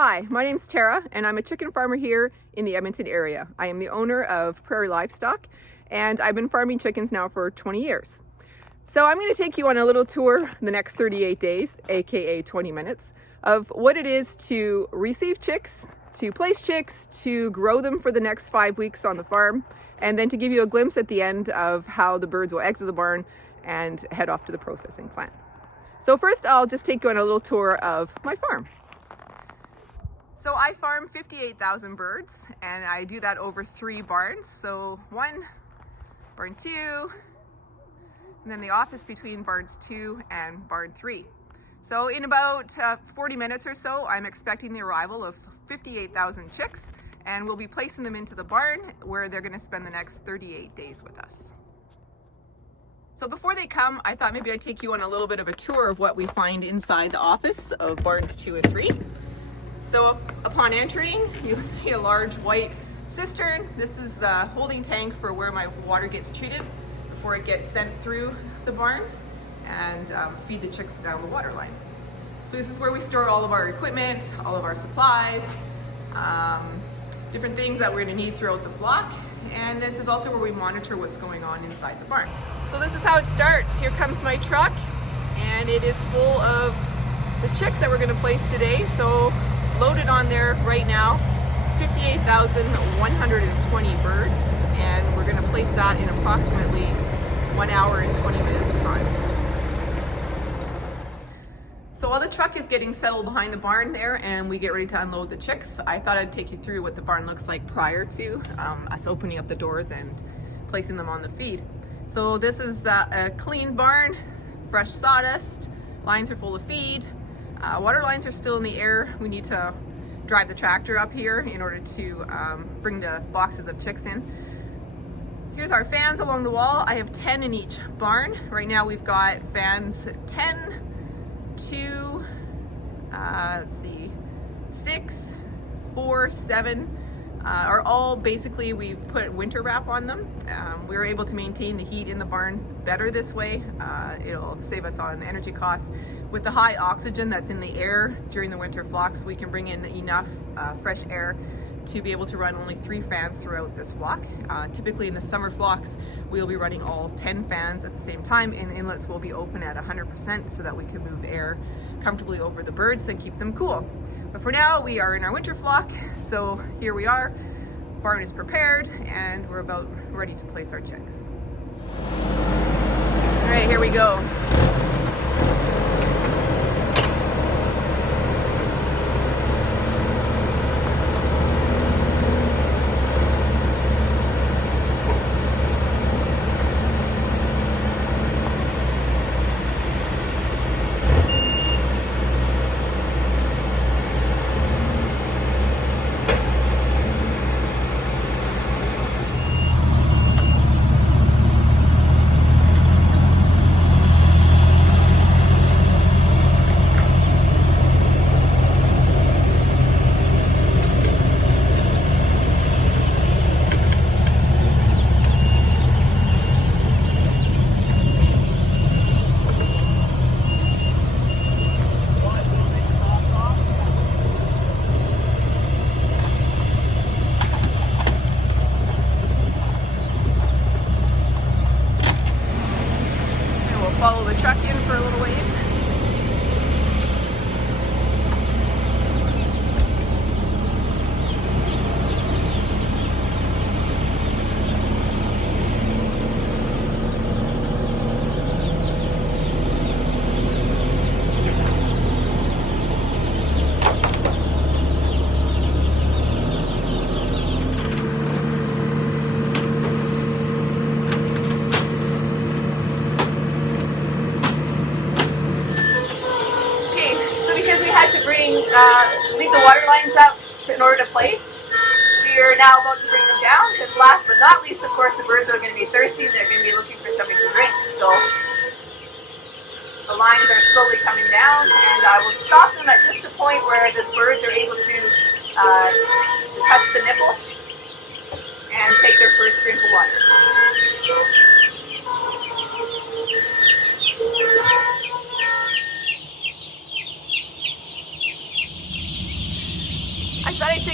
Hi, my name's Tara and I'm a chicken farmer here in the Edmonton area. I am the owner of Prairie Livestock and I've been farming chickens now for 20 years. So I'm going to take you on a little tour the next 38 days, aka 20 minutes, of what it is to receive chicks, to place chicks, to grow them for the next 5 weeks on the farm, and then to give you a glimpse at the end of how the birds will exit the barn and head off to the processing plant. So first I'll just take you on a little tour of my farm. So I farm 58,000 birds and I do that over 3 barns. So 1, barn 2, and then the office between barns 2 and barn 3. So in about 40 minutes or so, I'm expecting the arrival of 58,000 chicks, and we'll be placing them into the barn where they're going to spend the next 38 days with us. So before they come, I thought maybe I'd take you on a little bit of a tour of what we find inside the office of barns 2 and 3. So upon entering, you'll see a large white cistern. This is the holding tank for where my water gets treated before it gets sent through the barns and feed the chicks down the water line. So this is where we store all of our equipment, all of our supplies, different things that we're going to need throughout the flock. And this is also where we monitor what's going on inside the barn. So this is how it starts. Here comes my truck and it is full of the chicks that we're going to place today. So loaded on there right now, 58,120 birds, and we're going to place that in approximately 1 hour and 20 minutes time. So while the truck is getting settled behind the barn there and we get ready to unload the chicks, I thought I'd take you through what the barn looks like prior to us opening up the doors and placing them on the feed. So this is a clean barn, fresh sawdust, lines are full of feed. Water lines are still in the air. We need to drive the tractor up here in order to bring the boxes of chicks in. Here's our fans along the wall. I have 10 in each barn. Right now we've got fans 10, 2, 6, 4, 7, are all basically, we've put winter wrap on them. We were able to maintain the heat in the barn better this way. It'll save us on energy costs. With the high oxygen that's in the air during the winter flocks, we can bring in enough fresh air to be able to run only 3 fans throughout this flock. Typically in the summer flocks, we'll be running all 10 fans at the same time, and inlets will be open at 100% so that we can move air comfortably over the birds and keep them cool. But for now, we are in our winter flock, so here we are. Barn is prepared, and we're about ready to place our chicks. All right, here we go. Follow the truck in for a little ways. Leave the water lines up in order to place. We are now about to bring them down because last but not least, of course, the birds are going to be thirsty. They're going to be looking for something to drink. So the lines are slowly coming down, and I will stop them at just a point where the birds are able to touch the nipple and take their first drink of water.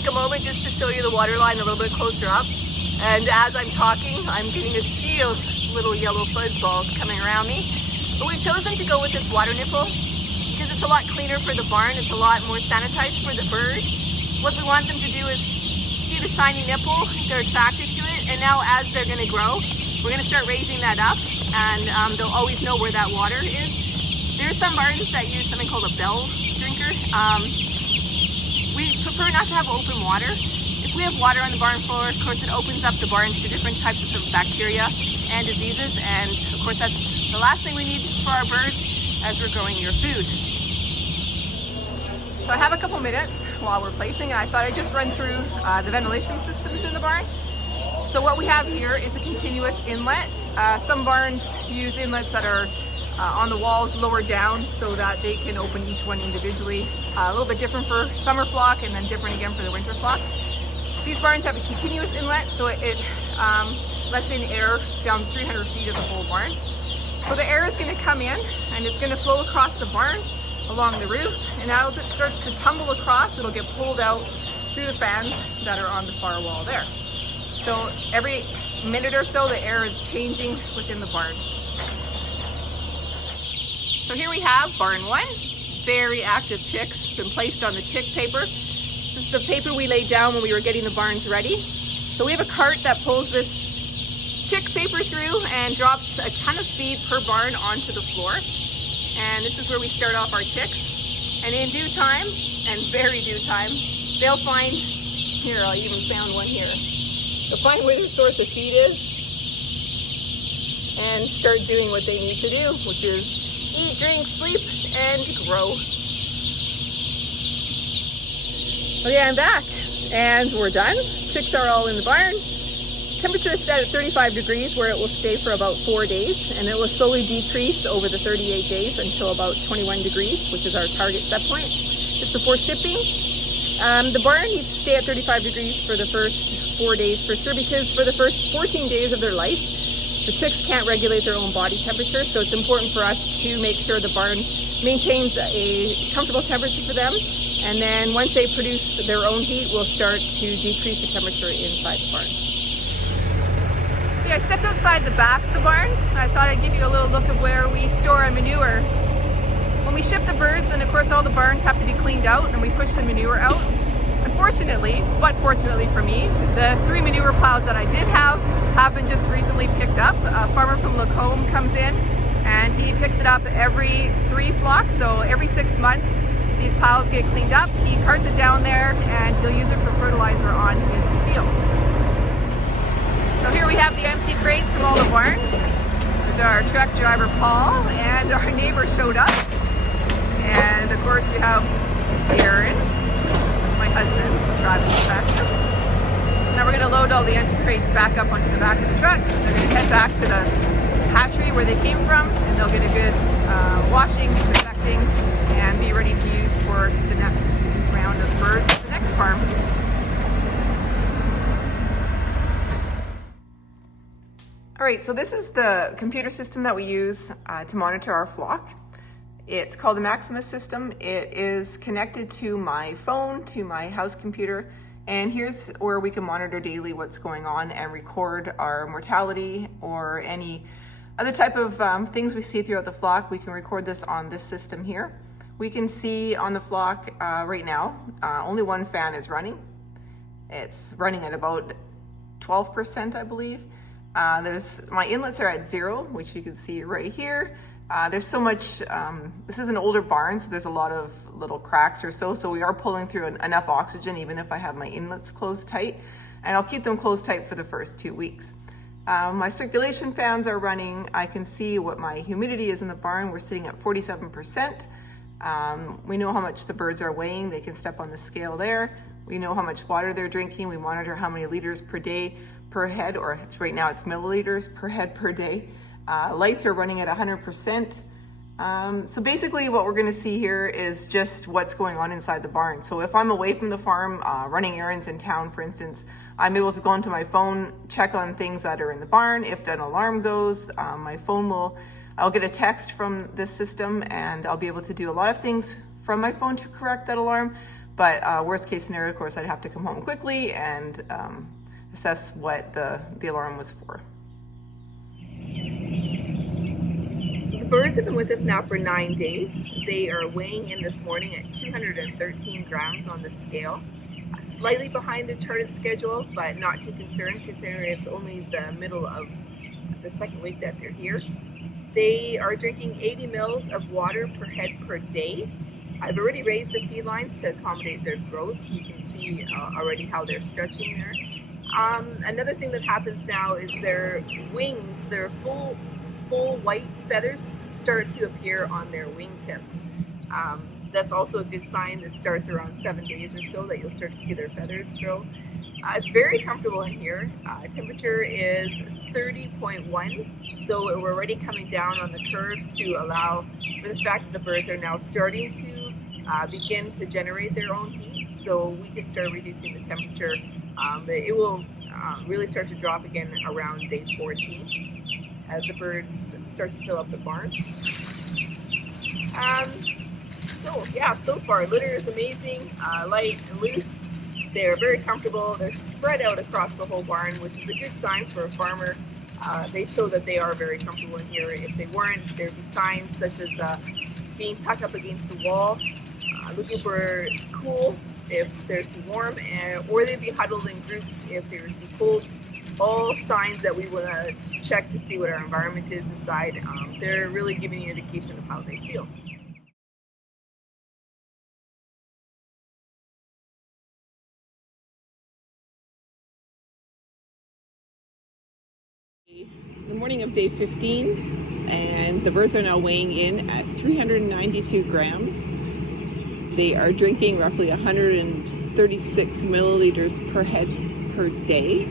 take a moment just to show you the water line a little bit closer up. And as I'm talking, I'm getting a sea of little yellow fuzz balls coming around me. But we've chosen to go with this water nipple because it's a lot cleaner for the barn. It's a lot more sanitized for the bird. What we want them to do is see the shiny nipple, they're attracted to it, and now as they're gonna grow, we're gonna start raising that up, and they'll always know where that water is. There's some barns that use something called a bell drinker. We prefer not to have open water. If we have water on the barn floor, of course it opens up the barn to different types of bacteria and diseases, and of course that's the last thing we need for our birds as we're growing your food. So I have a couple minutes while we're placing, and I thought I'd just run through the ventilation systems in the barn. So what we have here is a continuous inlet. Some barns use inlets that are on the walls lower down so that they can open each one individually. A little bit different for summer flock and then different again for the winter flock. These barns have a continuous inlet, so it lets in air down 300 feet of the whole barn. So the air is going to come in and it's going to flow across the barn along the roof, and as it starts to tumble across, it'll get pulled out through the fans that are on the far wall there. So every minute or so the air is changing within the barn. So here we have barn 1, very active chicks, been placed on the chick paper. This is the paper we laid down when we were getting the barns ready. So we have a cart that pulls this chick paper through and drops a ton of feed per barn onto the floor. And this is where we start off our chicks. And in due time, and very due time, they'll find, here I even found one here. They'll find where their source of feed is and start doing what they need to do, which is eat, drink, sleep, and grow. Okay, I'm back and we're done. Chicks are all in the barn. Temperature is set at 35 degrees where it will stay for about 4 days, and it will slowly decrease over the 38 days until about 21 degrees, which is our target set point, just before shipping. The barn needs to stay at 35 degrees for the first 4 days for sure, because for the first 14 days of their life, the chicks can't regulate their own body temperature, so it's important for us to make sure the barn maintains a comfortable temperature for them, and then once they produce their own heat, we'll start to decrease the temperature inside the barn. I stepped outside the back of the barns, and I thought I'd give you a little look of where we store our manure. When we ship the birds, and of course all the barns have to be cleaned out, and we push the manure out. Unfortunately, but fortunately for me, the 3 manure piles that I did have been just recently picked up. A farmer from Lacombe comes in, and he picks it up every 3 flocks, so every 6 months these piles get cleaned up. He carts it down there, and he'll use it for fertilizer on his field. So here we have the empty crates from all the barns. There's our truck driver Paul, and our neighbor showed up. And of course we have Aaron, that's my husband, driving the tractor. So now we're going to load all the empty crates back up onto the back of the truck. They're going to head back to the hatchery where they came from, and they'll get a good washing, disinfecting, and be ready to use for the next round of birds at the next farm. All right, so this is the computer system that we use to monitor our flock. It's called the Maximus system. It is connected to my phone, to my house computer, and here's where we can monitor daily what's going on and record our mortality or any other type of things we see throughout the flock. We can record this on this system here. We can see on the flock right now, only one fan is running. It's running at about 12%, I believe. My inlets are at 0, which you can see right here. There's so much, this is an older barn, so there's a lot of little cracks or so we are pulling through enough oxygen even if I have my inlets closed tight, and I'll keep them closed tight for the first 2 weeks. My circulation fans are running. I can see what my humidity is in the barn. We're sitting at 47%. We know how much the birds are weighing. They can step on the scale there. We know how much water they're drinking. We monitor how many liters per day per head, or right now it's milliliters per head per day. Lights are running at 100%. So basically what we're going to see here is just what's going on inside the barn. So if I'm away from the farm, running errands in town, for instance, I'm able to go onto my phone, check on things that are in the barn. If an alarm goes, my phone I'll get a text from this system, and I'll be able to do a lot of things from my phone to correct that alarm. But worst case scenario, of course, I'd have to come home quickly and assess what the alarm was for. So the birds have been with us now for 9 days. They are weighing in this morning at 213 grams on the scale. Slightly behind the charted schedule, but not too concerned considering it's only the middle of the second week that they're here. They are drinking 80 mils of water per head per day. I've already raised the feed lines to accommodate their growth. You can see already how they're stretching there. Another thing that happens now is their wings, their full white feathers start to appear on their wingtips. That's also a good sign. This starts around 7 days or so that you'll start to see their feathers grow. It's very comfortable in here. Temperature is 30.1, so we're already coming down on the curve to allow for the fact that the birds are now starting to begin to generate their own heat, so we can start reducing the temperature. But it will really start to drop again around day 14 as the birds start to fill up the barn. So far, litter is amazing, light and loose. They're very comfortable. They're spread out across the whole barn, which is a good sign for a farmer. They show that they are very comfortable in here. If they weren't, there'd be signs such as being tucked up against the wall, looking for cool if they're too warm, or they'd be huddled in groups if they're too cold. All signs that we want to check to see what our environment is inside. They're really giving you an indication of how they feel. The morning of day 15, and the birds are now weighing in at 392 grams. They are drinking roughly 136 milliliters per head per day.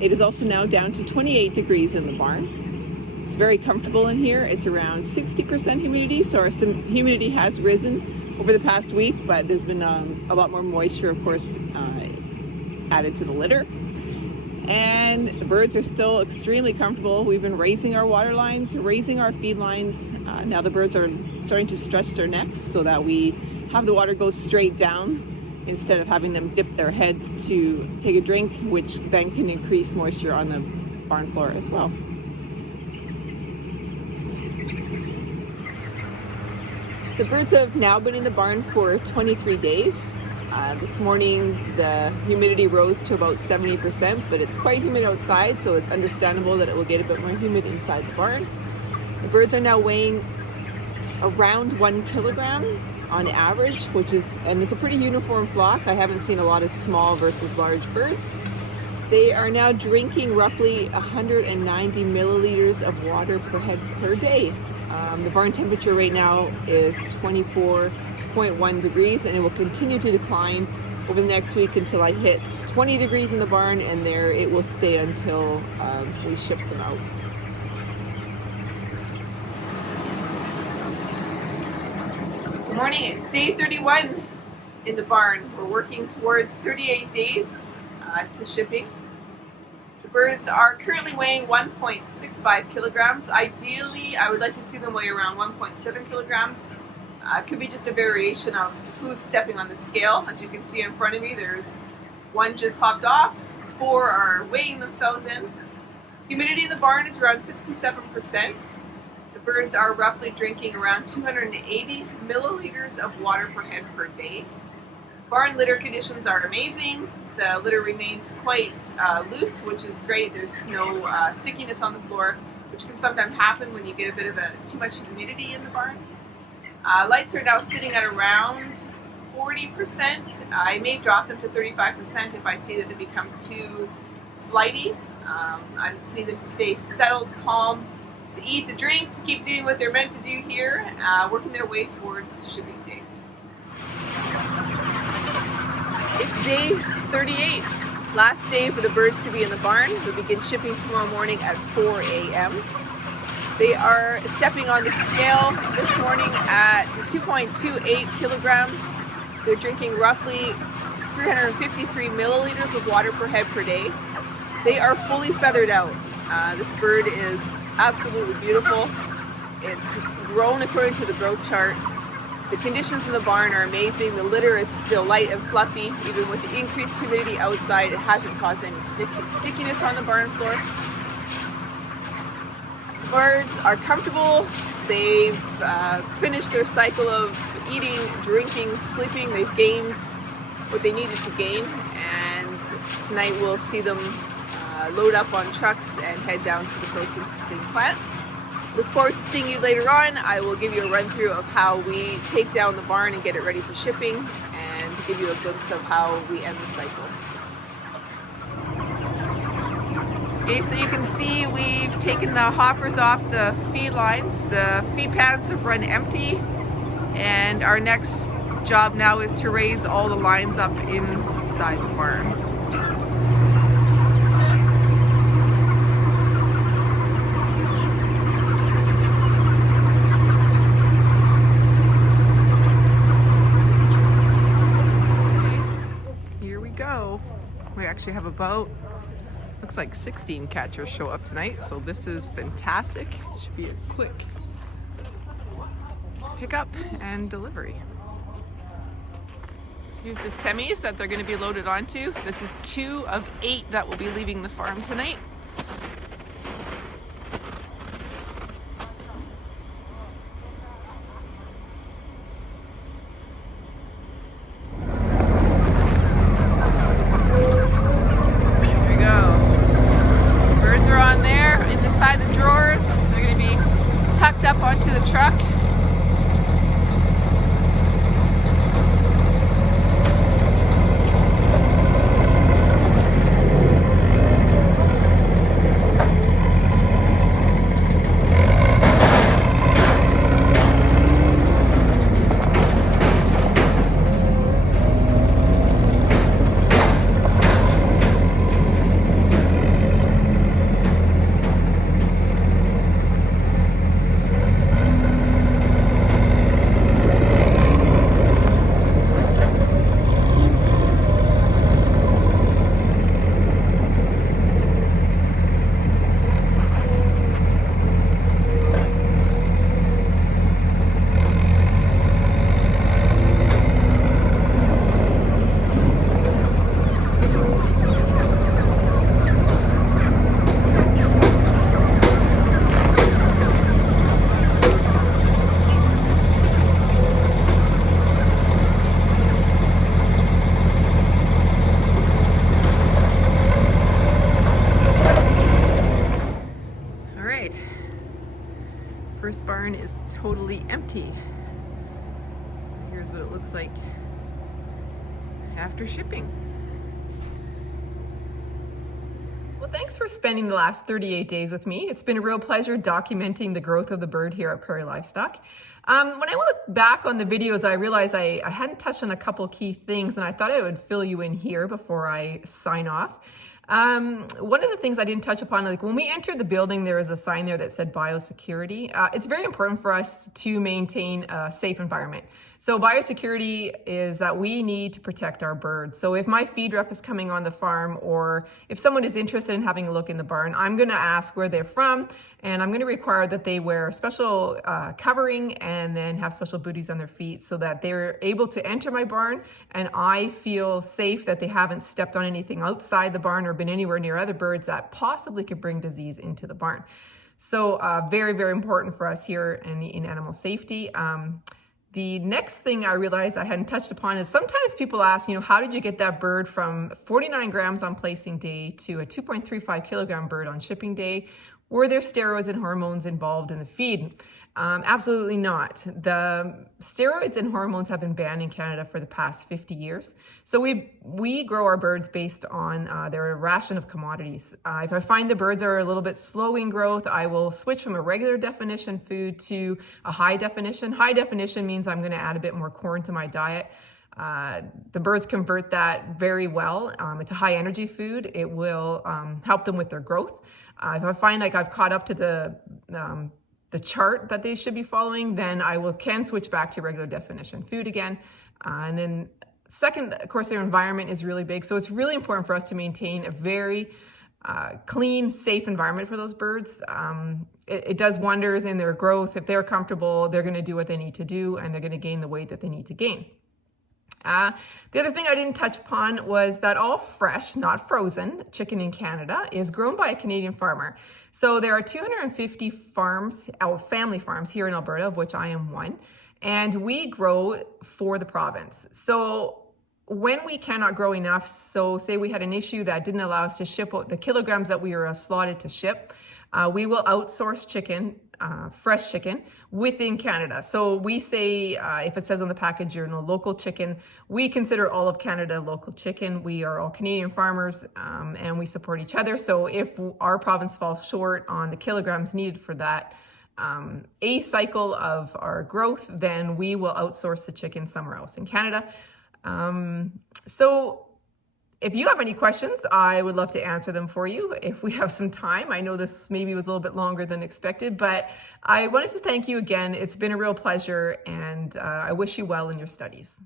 It is also now down to 28 degrees in the barn. It's very comfortable in here. It's around 60% humidity, so our humidity has risen over the past week, but there's been a lot more moisture, of course, added to the litter. And the birds are still extremely comfortable. We've been raising our water lines, raising our feed lines. Now the birds are starting to stretch their necks so that we have the water go straight down instead of having them dip their heads to take a drink, which then can increase moisture on the barn floor as well. The birds have now been in the barn for 23 days. This morning the humidity rose to about 70%, but it's quite humid outside, so it's understandable that it will get a bit more humid inside the barn. The birds are now weighing around 1 kilogram on average, and it's a pretty uniform flock. I haven't seen a lot of small versus large birds. They are now drinking roughly 190 milliliters of water per head per day. The barn temperature right now is 24.1 degrees, and it will continue to decline over the next week until I hit 20 degrees in the barn, and there it will stay until we ship them out. Good morning, it's day 31 in the barn. We're working towards 38 days to shipping. The birds are currently weighing 1.65 kilograms. Ideally, I would like to see them weigh around 1.7 kilograms. It could be just a variation of who's stepping on the scale. As you can see in front of me, there's one just hopped off, 4 are weighing themselves in. Humidity in the barn is around 67%. The birds are roughly drinking around 280 milliliters of water per head per day. Barn litter conditions are amazing. The litter remains quite loose, which is great. There's no stickiness on the floor, which can sometimes happen when you get a bit of too much humidity in the barn. Lights are now sitting at around 40%. I may drop them to 35% if I see that they become too flighty. I just need them to stay settled, calm, to eat, to drink, to keep doing what they're meant to do here, working their way towards shipping day. It's day 38, last day for the birds to be in the barn. We begin shipping tomorrow morning at 4 a.m. They are stepping on the scale this morning at 2.28 kilograms. They're drinking roughly 353 milliliters of water per head per day. They are fully feathered out. This bird is absolutely beautiful. It's grown according to the growth chart. The conditions in the barn are amazing. The litter is still light and fluffy. Even with the increased humidity outside, it hasn't caused any stickiness on the barn floor. The birds are comfortable. They've finished their cycle of eating, drinking, sleeping. They've gained what they needed to gain, and tonight we'll see them load up on trucks and head down to the processing plant. Look forward to seeing you later on. I will give you a run through of how we take down the barn and get it ready for shipping, and give you a glimpse of how we end the cycle. Okay, so you can see we've taken the hoppers off the feed lines. The feed pans have run empty, and our next job now is to raise all the lines up inside the barn. Here we go. We actually have about, looks like 16 catchers show up tonight, so this is fantastic. Should be a quick pickup and delivery. Here's the semis that they're going to be loaded onto. This is 2 of 8 that will be leaving the farm tonight. Here we go. Birds are on there inside the drawers. They're going to be tucked up onto the truck. First barn is totally empty. So here's what it looks like after shipping. Well, thanks for spending the last 38 days with me. It's been a real pleasure documenting the growth of the bird here at Prairie Livestock. When I look back on the videos, I realized I hadn't touched on a couple key things, and I thought I would fill you in here before I sign off. One of the things I didn't touch upon, like when we entered the building, there was a sign there that said Biosecurity. It's very important for us to maintain a safe environment. So biosecurity is that we need to protect our birds. So if my feed rep is coming on the farm, or if someone is interested in having a look in the barn, I'm going to ask where they're from, and I'm going to require that they wear special covering and then have special booties on their feet so that they're able to enter my barn and I feel safe that they haven't stepped on anything outside the barn or been anywhere near other birds that possibly could bring disease into the barn. So very, very important for us here in animal safety. The next thing I realized I hadn't touched upon is sometimes people ask, how did you get that bird from 49 grams on placing day to a 2.35 kilogram bird on shipping day? Were there steroids and hormones involved in the feed? Absolutely not. The steroids and hormones have been banned in Canada for the past 50 years. So we grow our birds based on their ration of commodities. If I find the birds are a little bit slow in growth, I will switch from a regular definition food to a high definition. High definition means I'm going to add a bit more corn to my diet. The birds convert that very well. It's a high energy food. It will help them with their growth. If I find like I've caught up to the chart that they should be following, then I can switch back to regular definition food again. And then second, of course, their environment is really big. So it's really important for us to maintain a very clean, safe environment for those birds. it does wonders in their growth. If they're comfortable, they're going to do what they need to do, and they're going to gain the weight that they need to gain. The other thing I didn't touch upon was that all fresh, not frozen, chicken in Canada is grown by a Canadian farmer. So there are 250 farms, family farms here in Alberta, of which I am one, and we grow for the province. So when we cannot grow enough, so say we had an issue that didn't allow us to ship the kilograms that we were slotted to ship, we will outsource chicken, fresh chicken, within Canada. So we say, if it says on the package, you're local chicken, we consider all of Canada local chicken. We are all Canadian farmers, and we support each other. So if our province falls short on the kilograms needed for that a cycle of our growth, then we will outsource the chicken somewhere else in Canada. So if you have any questions, I would love to answer them for you if we have some time. I know this maybe was a little bit longer than expected, but I wanted to thank you again. It's been a real pleasure, and I wish you well in your studies.